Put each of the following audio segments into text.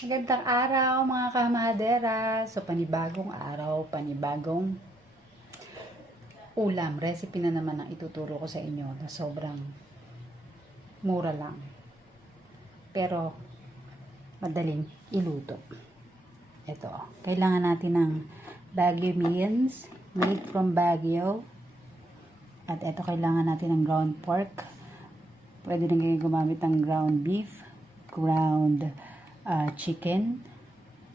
Magandang araw mga kamadera. So panibagong araw, panibagong ulam. Recipe na naman ang ituturo ko sa inyo na sobrang mura lang. Pero madaling iluto. Ito, kailangan natin ng Baguio beans, made from Baguio. At ito, kailangan natin ng ground pork. Pwede rin kayo gumamit ng ground beef, ground chicken,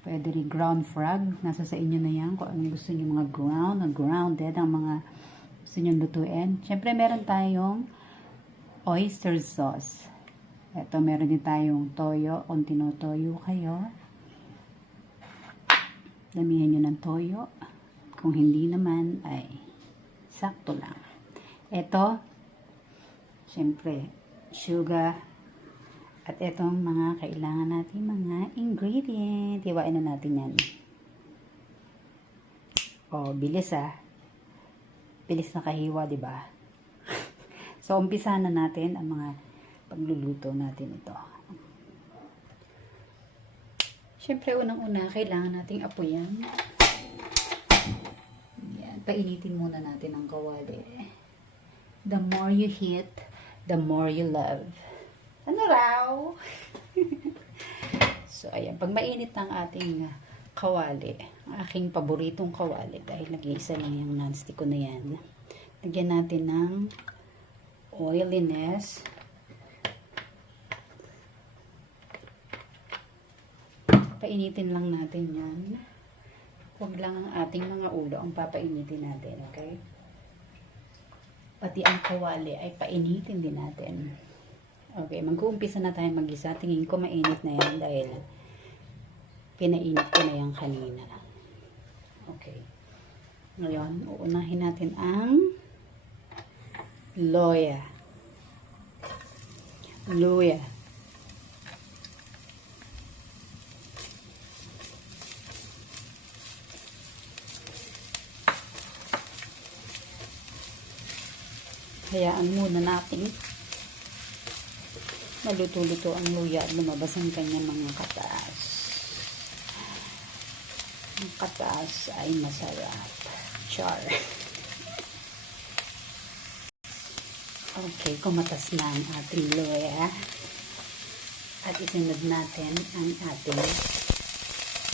pwede rin ground frog, nasa sa inyo na yan kung ano gusto niyo, mga ground o grounded ang mga gusto niyo lutuin. Syempre meron tayong oyster sauce. Ito, meron din tayong toyo, kung tinotoyo kayo damihan nyo ng toyo, kung hindi naman ay sakto lang. Ito, syempre sugar. At itong mga kailangan natin mga ingredient. Iwain na natin yan. O, bilis Bilis na kahiwa, diba? So, umpisa na natin ang mga pagluluto natin ito. Siyempre, unang-una, kailangan nating apoyan. Yan. Painitin muna natin ang kawali. The more you heat, the more you love. Ano raw? So, ayan. Pag mainit ng ating kawali, ang aking paboritong kawali, dahil nag-iisa lang yung nonstick ko na yan, lagyan natin ng oiliness. Painitin lang natin yan. Huwag lang ang ating mga ulo ang papainitin natin, okay? Pati ang kawali ay painitin din natin. Okay, mag-uumpisa na tayo mag-isa. Tingin ko mainit na yan dahil pinainit ko na yan kanina. Okay. Ngayon, uunahin natin ang luya. Luya. Hayaan muna natin maluto-luto ang luya at lumabas ang kanyang mga kataas. Ang kataas ay masarap. Char. Okay, kumatas na ang ating luya. At isunod natin ang ating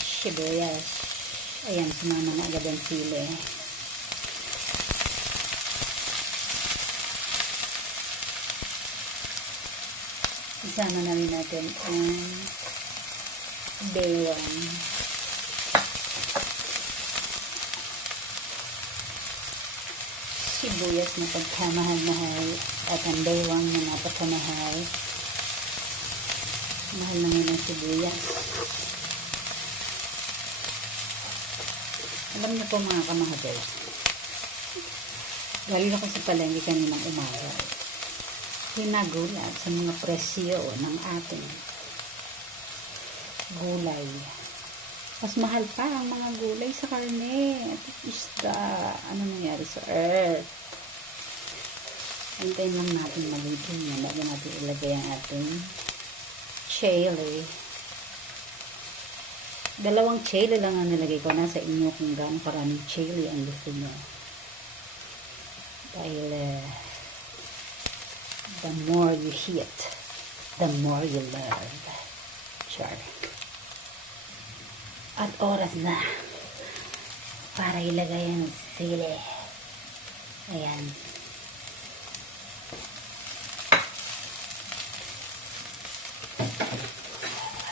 sibuyas. Ayan, sumama na agad ang sili. Isama na rin natin ang bawang. Sibuyas na pagkamahal-mahal at ang bawang na napakamahal. Mahal na yun ang sibuyas. Alam niyo po mga kamahal, galing ako sa palengke kaninang umaga. Hinagulat sa mga presyo ng ating gulay. Mas mahal pa ang mga gulay sa karne at isda. Ano nangyari sa earth? Hintayin lang natin maluto yan bago natin ilagay ang ating chili. 2 chili lang ang nilagay ko. Nasa inyo kung gaano karaming chili ang gusto nyo. Dahil the more you heat, the more you love. Sure. At oras na para ilagay ang sili. Ayan.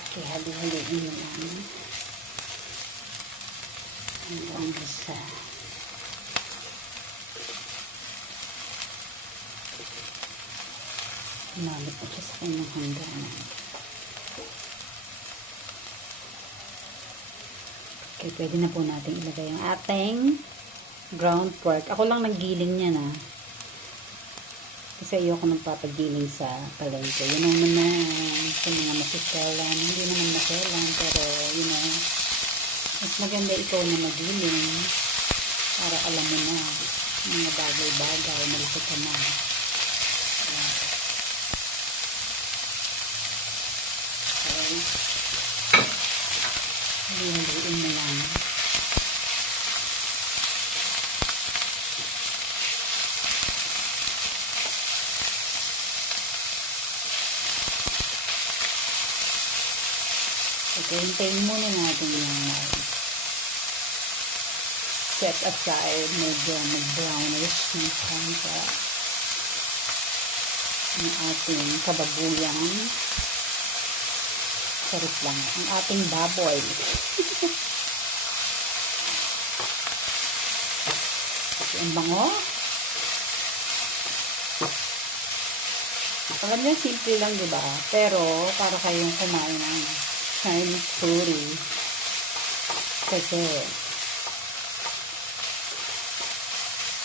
Okay, hali-haliin mo lang. Hanggang sa umabot po siya sa kanyang hangganan. Okay, pwede na po natin ilagay ang ating ground pork. Ako lang naggiling niya na. Kasi ayoko nagpapagiling sa palengke. You know naman, sa mga masiselan. Hindi naman maselan, pero you know, mas maganda ikaw na magiling para alam mo na mga bagay-bagay, malaki ka na. Okay. Haluin mo lang. Okay, hintayin muna natin yung set aside, medyo mag-brownish ng konti ang ating kababuyang sarap lang, ang ating baboy. Ang bango. Alam niyo, simple lang, diba? Pero, para kayong kumain ng Chinese curry. Kasi,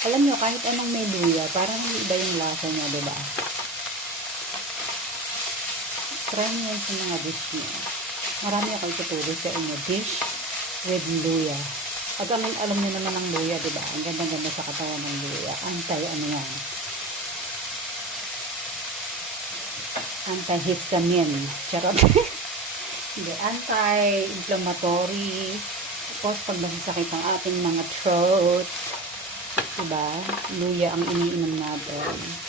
alam niyo, kahit anong may luya, parang iba yung lasa niya, diba? Try niyo yan sa mga dish niyo. Marami ako ituturo sa inyo. Dish with luya. At alam niyo naman ang luya, diba? Ang ganda-ganda sa katawan ng luya. Ano yan? Anti-histamine. Charot. Hindi. Anti-inflammatory. Tapos, pag nasasakit ang ating mga throat, diba? Luya ang iniinom natin.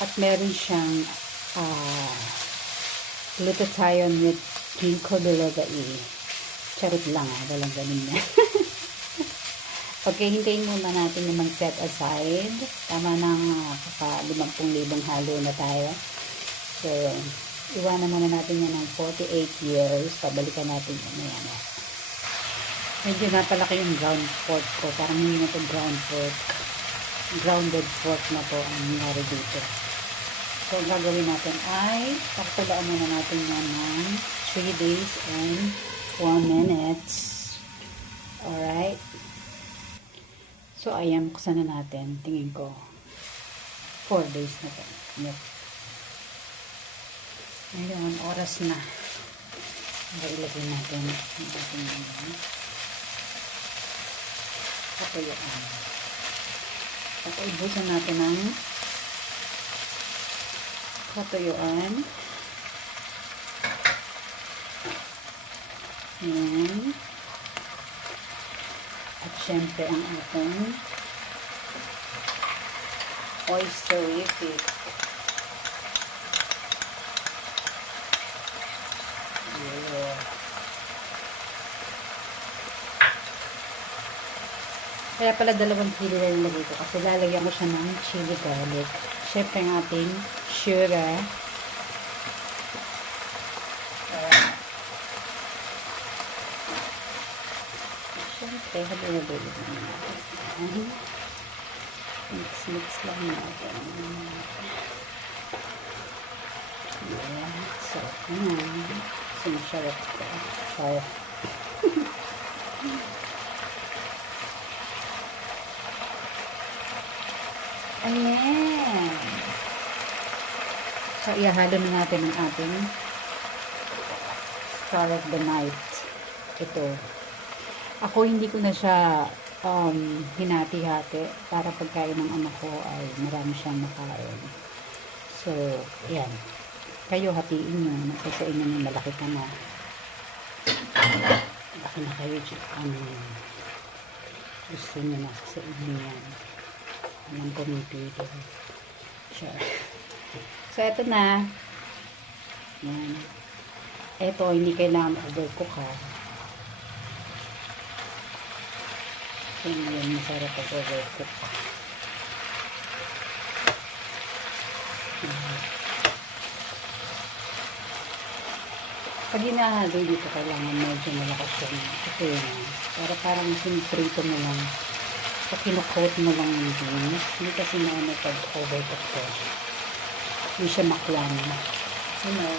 At meron siyang glutathione with ginkgo biloba E. Charot lang, walang ganun na. Okay, hintayin muna natin yung mag-set aside. Tama ng 50,000 halo na tayo. So, iwanan muna natin yan ng 48 years. Pabalikan natin yan. Medyo napalaki yung ground pork ko. Parang hindi na ito ground pork. Grounded pork na po ang nangyari dito. So, ang gagawin natin ay pakulaan muna natin yan ng 3 days and 1 minutes. Alright. So, ayan, buksan na natin. Tingin ko 4 days na po. Yep. Ngayon, oras na. Ilagay natin yung ating patuyaan. Patuyuan natin ng patuyuan. Ayan. At syempre ang ating oysterific. Yeah. Kaya pala 2 kilo na nilagay ko kasi lalagyan ko siya ng chili garlic. Syempre ang ating sugar. Syempre, halo-halo natin. Mix lang natin. Yeah. So, sinasarap ko. Sarap. Ayan. So, ihalo na natin ang ating Star of the Night. Ito. Ako, hindi ko na siya hinati-hati para pagkain ng anak ko ay marami siyang makain. So, yan. Kayo, hatiin nyo. Nagsasain nyo yung malaki ka na. Malaki na kayo. Gusto nyo na sa inyo yan. Anong pumipili. Sure. So, eto na. Yan. Eto, hindi kailangan overcook ha. Hindi yan masarap pag overcook. Pag hinahalo dito, kailangan medyo malakas yung ito yun. Para parang siniprito mo lang. So, kinukot mo lang yung beans. Hindi kasi na pag-overcook ko. Hindi siya maklan. You know.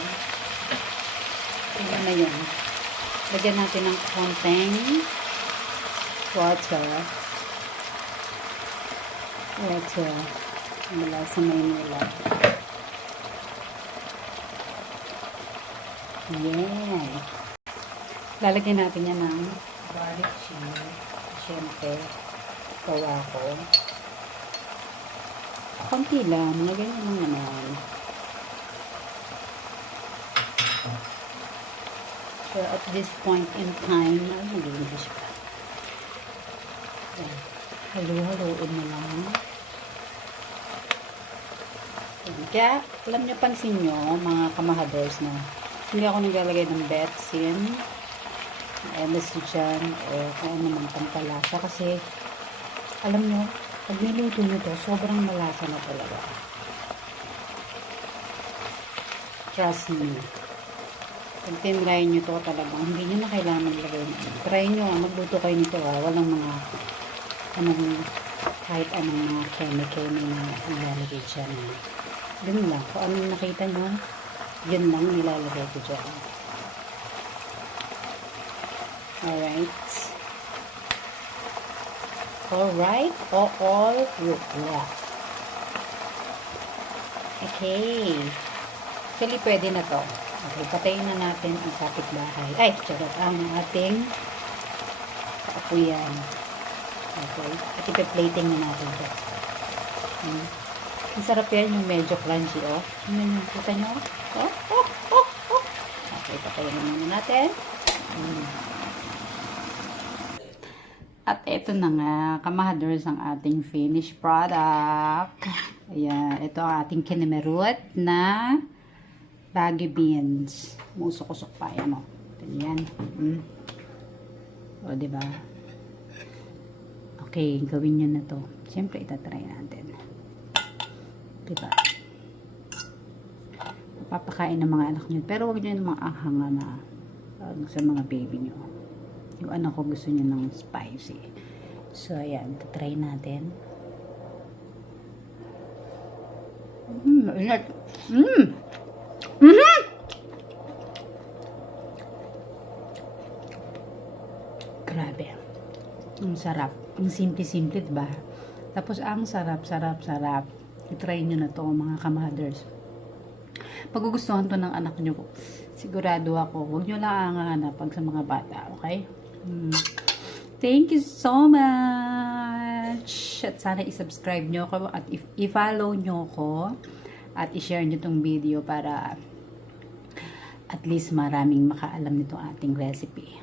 Tingnan na yun. Lagyan natin ng konting water. Mula sa Maynila. Yan. Lalagyan natin yan ng garlic cheese. Siyempre, gawa ko. Konti lang. Mga ganyan lang naman. at this point in time, ay, mag-English pa. Halo-haloin mo lang. Kaya, alam nyo, pansin nyo, mga kamahaders, na hindi ako naglalagay ng betsin, MSG dyan, o kung ano naman pampalasa. Kasi, alam nyo, pag niluto nyo to, sobrang malasa na talaga. Trust me. Pag tinry nyo to talagang, hindi nyo na kailangan maglagay na. Try nyo, magluto kayo nito, walang mga, kahit anong mga keme-keme na nilalagay dyan. Yun lang, kung anong nakita nyo, yun lang nilalagay ko dyan. Alright. Alright, all yeah. Okay. Actually, pwede na to. Okay, patayin na natin ang kapitbahay. Ay, charot, ang ating kaapuyan. Okay, at ipe-plating na natin ito. Ang sarap yan, yung medyo crunchy, oh. Kita nyo? Oh. Okay, patayin na muna natin. At ito na nga, kamahaders, ang ating finished product. Ayan, ito ang ating kinimerut na baggy beans. Musok-usok pa yan, o. Yan. O, diba? Okay, gawin nyo na to. Siyempre, itatry natin. Diba? Papakain ng mga anak nyo. Pero huwag nyo yung mga ahanga na sa mga baby nyo. Yung anak ko gusto niya ng spicy. So, ayan. Try natin. Ingat. Grabe. Ang sarap. Ang simple-simple, diba? Tapos, ang sarap. I-try nyo na to, mga kamahaders. Pag-gugustuhan to ng anak nyo, sigurado ako, huwag nyo lang aanganap pag sa mga bata, okay? Thank you so much! At sana i-subscribe nyo ako at i-follow nyo ko at i-share nyo tong video para at least maraming makaalam nito ating recipe.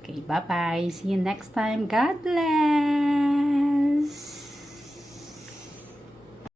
Okay, bye-bye! See you next time! God bless!